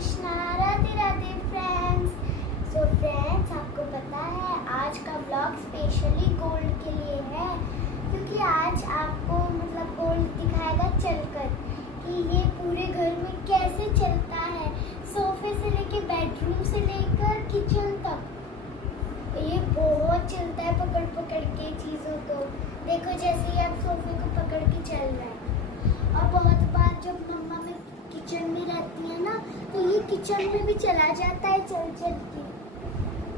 Krishna, Radhe Radhe friends. So friends, आपको पता है आज का व्लॉग स्पेशली गोल्ड के लिए है, क्योंकि आज आपको गोल्ड दिखाएगा चलकर कि ये पूरे घर में कैसे चलता है, सोफे से लेके बेडरूम से लेकर किचन तक। ये बहुत चलता है पकड़ पकड़ के चीज़ों को। देखो जैसे ही आप सोफे को पकड़ के चल रहा है। और बहुत बार जब मम्मा में किचन में रहती है ना, तो ये किचन में भी चला जाता है चल चल के।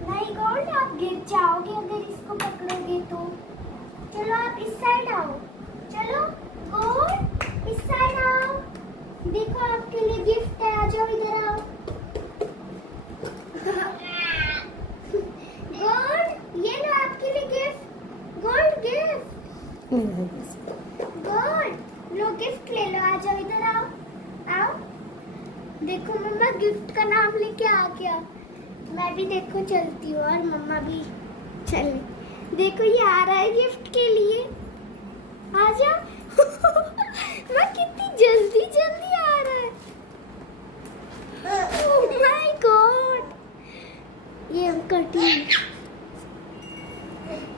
नहीं गोल्ड, आप गिर जाओगे अगर इसको पकड़ोगे तो। चलो आप इस साइड आओ। चलो गोल्ड, इस साइड आओ। देखो आपके लिए गिफ्ट है, आ जाओ इधर आओ। गोल्ड, ये लो आपके लिए गिफ्ट। Gold gift. गोल्ड लो, गिफ्ट ले लो, आ जाओ इधर आओ। आओ, देखो मम्मा गिफ्ट का नाम लेके आ गया। मैं भी देखो चलती हूँ और मम्मा भी चले। देखो ये आ रहा है गिफ्ट के लिए। आ जा। मैं कितनी जल्दी जल्दी आ रहा है। ओह माय गॉड, ये कटिंग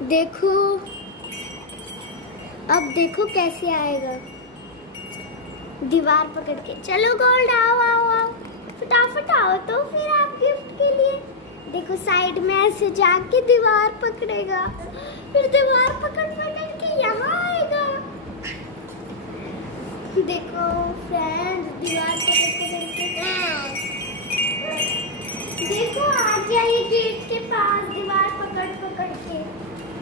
देखो। अब देखो कैसे आएगा, दीवार पकड़ के। चलो गोल्ड, आओ आओ आओ, फटाफट आओ तो फिर आप गिफ्ट के लिए। देखो साइड में ऐसे जाके दीवार पकड़ेगा, फिर दीवार पकड़ पकड़ के यहाँ आएगा। देखो फ्रेंड्स, दीवार पकड़ पकड़ के देखो आ गया ये गेट के पास, दीवार पकड़ पकड़ के।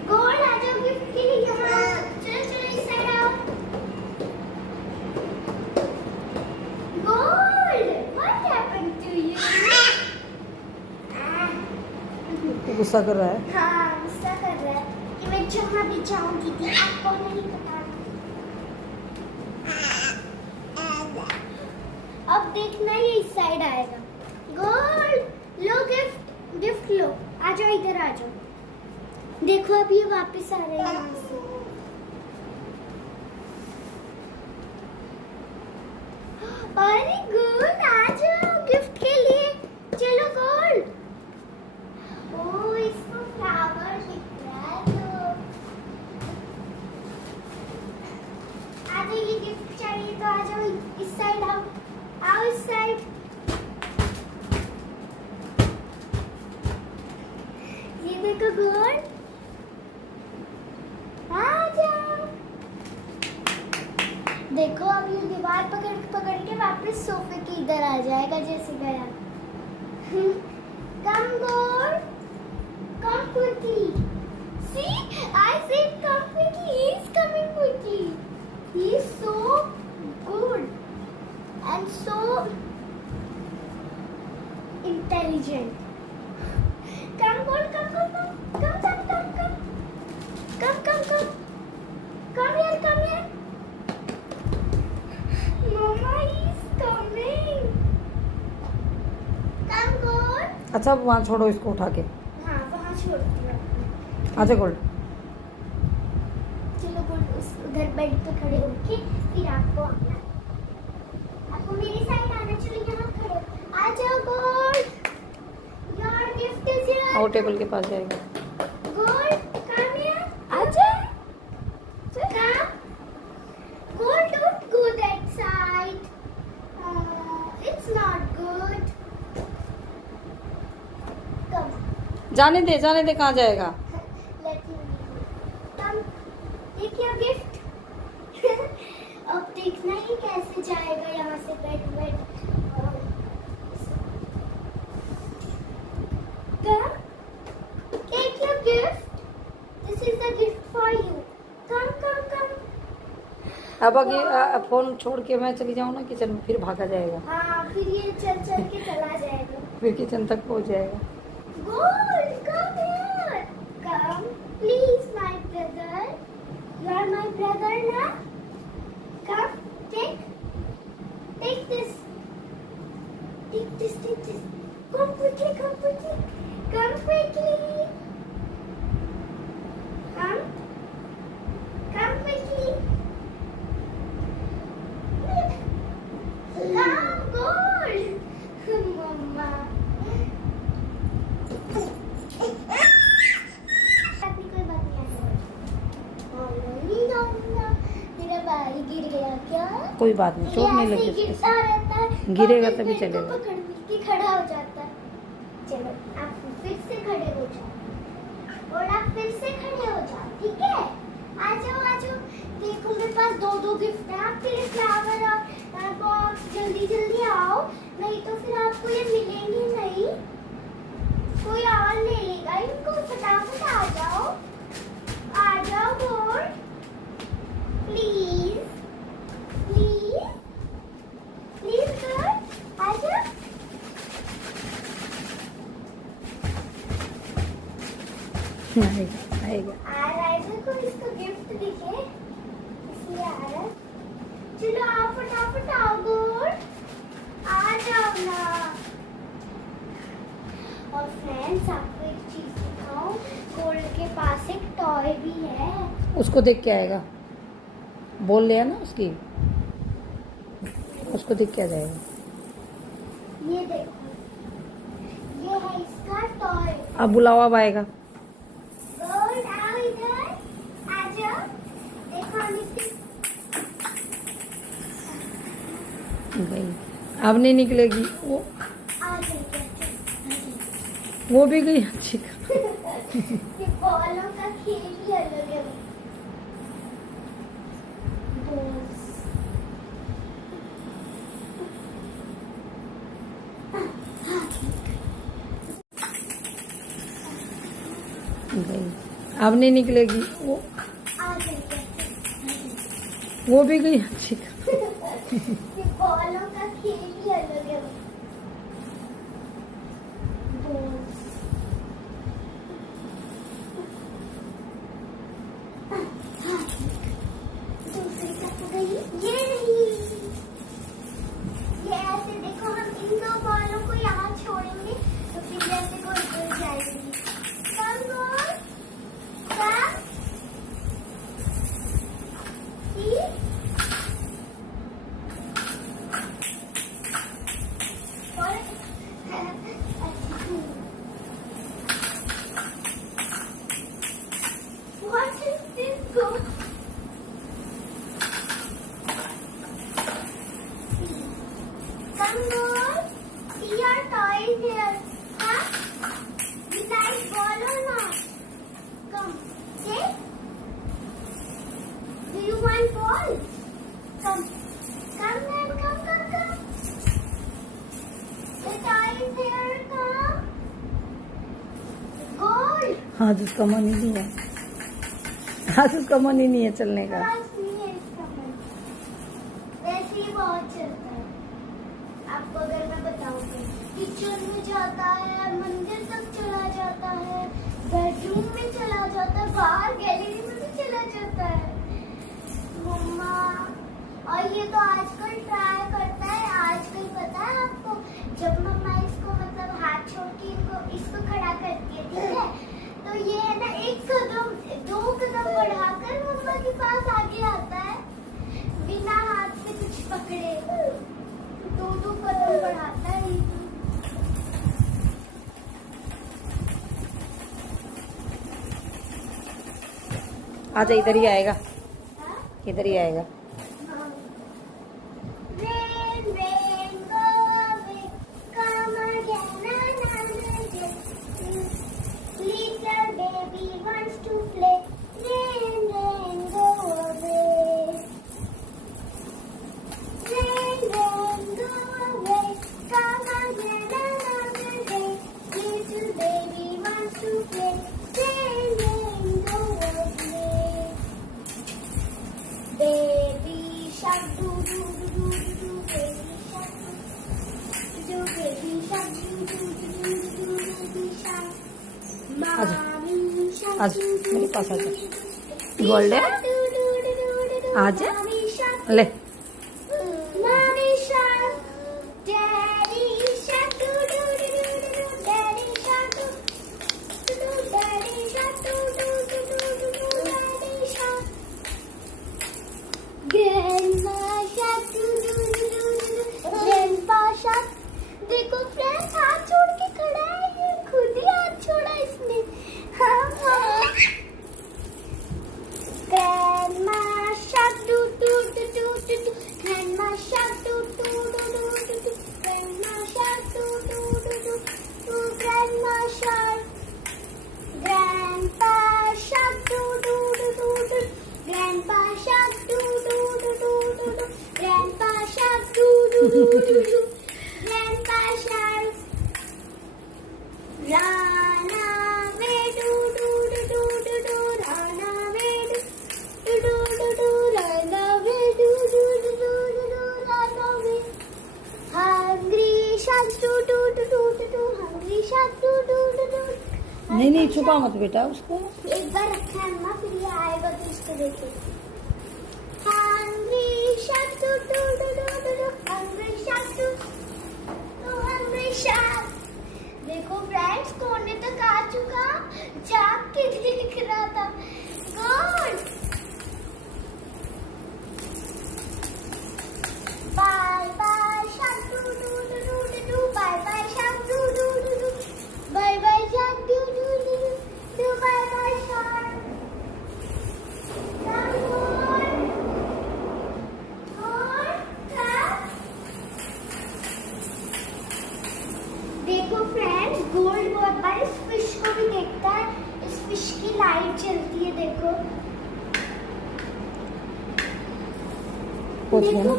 गोल्ड आ जाओ गिफ्ट के लिए यहाँ। चलो चलो इस साइड आओ। Gold, what happened to you? गुस्सा कर रहा है। हाँ, गुस्सा कर रहा है कि मैं जहाँ भी जाऊंगी थी, आपको नहीं पता। अब देखना ये इस साइड आएगा। गोल्ड लो गिफ्ट, गिफ्ट लो, आ जाओ इधर आ जाओ। देखो अब ये वापस आ रहे हैं यहाँ से। अरे गोल्ड आ जाओ गिफ्ट के लिए। चलो गोल्ड। ओह इसको फ्लावर दिख रहा है तो आ जाओ। ये गिफ्ट चाहिए तो आ जाओ इस साइड आओ। आओ इस साइड। ये देखो गोल्ड, आ जाओ। देखो अब ये दीवार पकड़ पकड़ के वापस सोफे के इधर आ जाएगा जैसे गया। कम gold, come quickly. See, I said come quickly. He is coming quickly. He is so good and so intelligent. Come gold, come, come, come, come, come, come, come, come, come, come, come here, come here. Mama is coming. Come gold. अच्छा वहाँ छोड़ो इसको उठा के। छोड़ती हूँ। अच्छा gold, चलो गोल्ड उस उधर बेड पे खड़े होके फिर आपको आना, आपको मेरी साइड आना। चलो यहाँ खड़े आ जाओ Gold. Your gift is here. वो टेबल के पास जाएगा। गोल्ड कम हियर, आ जा। Come Gold, don't go that side, it's not good. Come, जाने दे कहाँ जाएगा। Take your gift. अब देखना ही कैसे जाएगा यहाँ से bed bed. Come, take your gift, this is the gift for you. Come come come. अब आगे फोन छोड़ के मैं चली जाऊँ ना किचन में, फिर भागा जाएगा। हाँ, फिर ये चल चल के चला जाएगा। फिर किचन तक पहुँच जाएगा। Gold, come here. Come, please, my brother. You are my brother now. Come, take this. Take this, take this. Come quickly, come quickly. Come quickly. Come. Come quickly. Come, Gold. कोई बात नहीं, चोट नहीं ये ऐसे लगी उसके गिरता रहता है, गिरेगा और फिर तभी पेड़ को चलेगा। पकड़ के खड़ा हो जाता है। चलो आप फिर से खड़े हो जाओ और आप फिर से खड़े हो जाओ, ठीक है? आ जाओ। देखो मेरे पास दो गिफ्ट है आपके लिए, फ्लावर और बॉक्स। जल्दी आओ, नहीं तो फिर आपको ये मिलेंगे नहीं, कोई और ले लेगा इनको। फटाफट आ जाओ गोल्ड, प्लीज गोल्ड, आ जाओ। आएगा। आ रहा है, देखो इसको गिफ्ट दिखे इसलिए आ रहा है। चलो आओ, फटाफट आओ गोल्ड, आ जाओ ना। और फ्रेंड्स आपको एक चीज दिखाऊं, गोल्ड के पास एक टॉय भी है। उसको देख के आएगा, बोल लिया ना उसकी, उसको देख के आ जाएगा। ये देखो, ये है इसका टॉय। अब बुलाओ, अब आएगा। गोल्ड आओ इधर, आ जाओ। देखो हम इसकी गई, अब नहीं निकलेगी वो, आ गई। वो भी गई। अच्छी ये बॉलों का खेल ही अलग है। बॉल्स। गई, अब नहीं निकलेगी वो, आ गई। वो भी गई। अच्छी ये बॉलों का खेल ही अलग है। बॉल्स। दूसरी कहाँ गई? ये रही। ये ऐसे देखो, हम इन दो बॉलों को यहाँ छोड़ेंगे तो फिर जैसे गोल गिर जाएगी। कम गोल, कम। See? What is this goal? Come on, see your toys here. Huh? You like ball or not? Come, okay? Do you want ball? Come then, come. The toy is here, come. Goal. आज उसका मन ही नहीं है, आज उसका मन ही नहीं है चलने का। पास नहीं है इसका मन। वैसे ही बहुत चलता है। आपको अगर मैं बताऊं तो किचन में जाता है, मंदिर तक चला जाता है, बेडरूम में चला जाता है, बाहर गैलरी में भी चला जाता है। मम्मा, और ये तो आजकल ट्राई करता है। आजकल पता है आपको, जब मम्मा इसको मतलब हाथ छोड़ के इसको खड़ा करती है, ठीक है, तो ये है ना, दो कदम बढ़ाकर मम्मा के पास आगे आता है, बिना हाथ से कुछ पकड़े। दो कदम बढ़ाता है। आजा, इधर ही आएगा, हाँ? इधर ही आएगा। Rain, rain, go away, come again another day. Little baby wants to play. Rain, rain, go away. Rain, rain, go away, come again another day. Little baby wants to play. Rain, rain, go away. Baby shark, do do do do do, baby shark, do baby shark, do baby shark. आजा, Mommy shark, आजा, do मेरे पास आजा। baby golden, shark, do आजा। mommy shark, ले, mommy shark, daddy shark, do daddy shark, do daddy shark, do daddy shark. Grandma shark, grandpa shark. देखो friends, हाथ छोड़ के खड़ा है, ये खुद ही हाथ छोड़ा इसने। Grandma shark, do Grandpa's run away, do do do do do do, run away, do do do do, run away, do do do do do do, run away. Hungry sharks, do do do do do do, hungry sharks, do do do do. नहीं नहीं छुपा मत बेटा उसको। एक बार रखा है अम्मा, फिर ये आएगा तो इसको देखे। Hungry shark, do do do do do do, hungry shark, do do, hungry shark. देखो फ्रेंड्स कोने तक आ चुका, जाग के देख रहा था। Good. Bye bye shark, do do do do do, bye bye shark, do do do do, bye bye shark, do do do do, bye bye shark. देखो फ्रेंड्स गोल्ड बहुत बार इस फिश को भी देखता है, इस फिश की लाइट जलती है देखो। देखो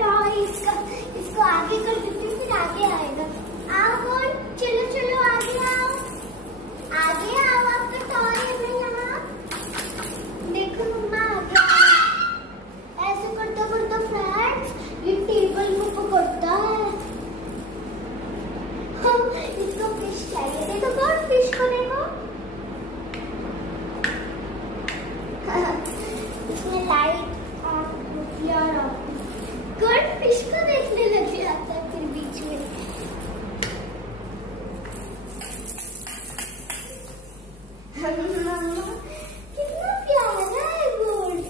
टॉय इसको आगे कर देती हूँ, फिर आगे आएगा। आओ गोल्ड, चलो चलो आगे आओ, आगे आओ, आपका टॉय है यहाँ। देखो मम्मा आगे आओ। ऐसे करते करते फ्रेंड्स ये टेबल को पकड़ता है। इसको फिश चाहिए, देखो कौन फिश को देखो। इसमें लाइट ऑन यार गुड, फिश को देखने लग जाता है फिर बीच में। कितना प्यारा है गोल्ड।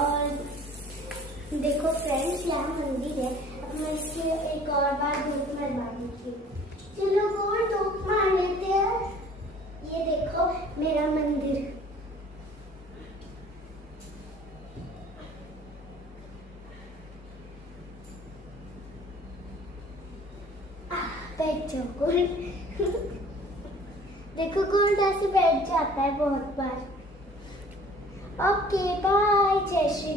और देखो फ्रेंड्स यहाँ मंदिर है, अब मैं इसके एक और बार धूप मरवाऊंगी। चलो गोल धूप मार लेते हैं। ये देखो मेरा मंदिर। बैठ जाओ गोल्ड। देखो गोल्ड ऐसे बैठ जाता है बहुत बार। ओके बाय, जय श्री